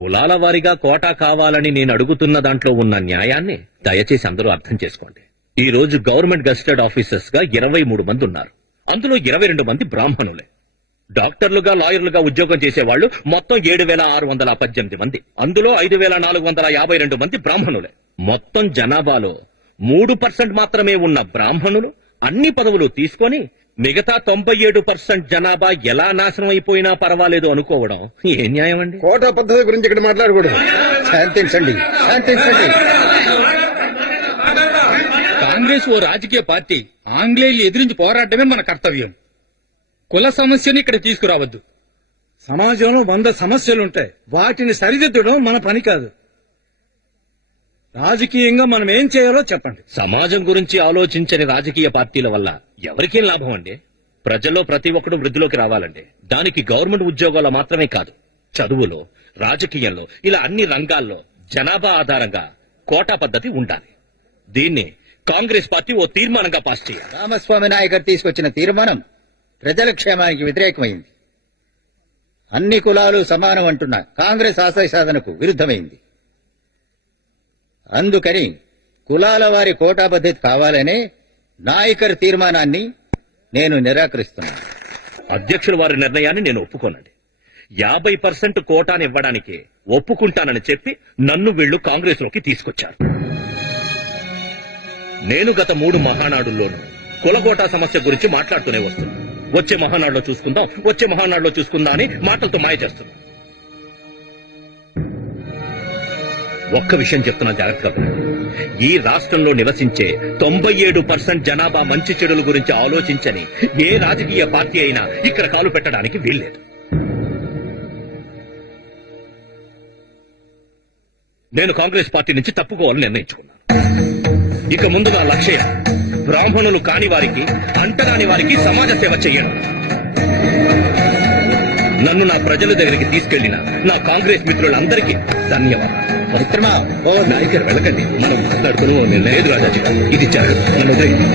కులాల వారీగా కోటా కావాలని నేను అడుగుతున్న దాంట్లో ఉన్న న్యాయాన్ని దయచేసి అందరూ అర్థం చేసుకోండి. ఈ రోజు గవర్నమెంట్ గెస్టెడ్ ఆఫీసర్స్ గా 23 మంది ఉన్నారు. అందులో 22 మంది బ్రాహ్మణులే. డాక్టర్లుగా, లాయర్లుగా ఉద్యోగం చేసేవాళ్లు మొత్తం 7,618 మంది. అందులో 5,452 మంది బ్రాహ్మణులే. మొత్తం జనాభాలో 3% మాత్రమే ఉన్న బ్రాహ్మణులు అన్ని పదవులు తీసుకొని మిగతా 97% జనాభా ఎలా నాశనం అయిపోయినా పర్వాలేదు అనుకోవడం ఏ న్యాయం అండి? కోటా పద్ధతి గురించి ఇక్కడ మాట్లాడకూడదు. శాంతించండి, శాంతించండి. కాంగ్రెస్ ఓ రాజకీయ పార్టీ. ఆంగ్లేయులు ఎదిరించి పోరాటమే మన కర్తవ్యం. కుల సమస్యని ఇక్కడ తీసుకురావద్దు. సమాజంలో 100 సమస్యలుంటాయి. వాటిని సరిదిద్దడం మన పని కాదు. రాజకీయంగా మనం ఏం చేయాలో చెప్పండి. సమాజం గురించి ఆలోచించని రాజకీయ పార్టీల వల్ల ఎవరికేం లాభం అండి? ప్రజల్లో ప్రతి ఒక్కడు వృద్ధిలోకి రావాలండి. దానికి గవర్నమెంట్ ఉద్యోగాల్లో మాత్రమే కాదు, చదువులో, రాజకీయంలో, ఇలా అన్ని రంగాల్లో జనాభా ఆధారంగా కోటా పద్ధతి ఉండాలి. దీన్ని కాంగ్రెస్ పార్టీ ఓ తీర్మానంగా పాస్ చేయాలి. రామస్వామి నాయకర్ తీసుకొచ్చిన తీర్మానం ప్రజల క్షేమానికి వ్యతిరేకమైంది. అన్ని కులాలు సమానం అంటున్న కాంగ్రెస్ ఆశయ సాధనకు విరుద్ధమైంది. అందుకని కులాల వారి కోటా పద్ధతి కావాలనే నాయకర్ తీర్మానాన్ని నేను నిరాకరిస్తున్నాను. అధ్యక్షుల వారి నిర్ణయాన్ని నేను ఒప్పుకోనండి. 50% కోటాను ఇవ్వడానికి ఒప్పుకుంటానని చెప్పి నన్ను వీళ్లు కాంగ్రెస్ లోకి తీసుకొచ్చారు. నేను గత 3 మహానాడుల్లోనూ కులకోటా సమస్య గురించి మాట్లాడుతూనే వస్తున్నాను. వచ్చే మహానాడులో చూసుకుందాం అని మాటలతో మాయ చేస్తున్నాను. ఒక్క విషయం చెప్తున్నా, జాగ్రత్తగా. ఈ రాష్ట్రంలో నివసించే 97% జనాభా మంచి చెడుల గురించి ఆలోచించని ఏ రాజకీయ పార్టీ అయినా ఇక్కడ కాలు పెట్టడానికి వీల్లేదు. నేను కాంగ్రెస్ పార్టీ నుంచి తప్పుకోవాలని నిర్ణయించుకున్నాను. ఇక ముందు నా లక్ష్యం బ్రాహ్మణులు కాని వారికి, అంటరాని వారికి సమాజ సేవ చెయ్యడం. నన్ను నా ప్రజల దగ్గరికి తీసుకెళ్లిన నా కాంగ్రెస్ మిత్రులందరికీ ధన్యవాదాలు. నాయకర్ వెళ్ళకండి, మనం మాట్లాడుకుని లేదు రాజాజీ, ఇది జరగదు. నన్ను వదిలేయండి.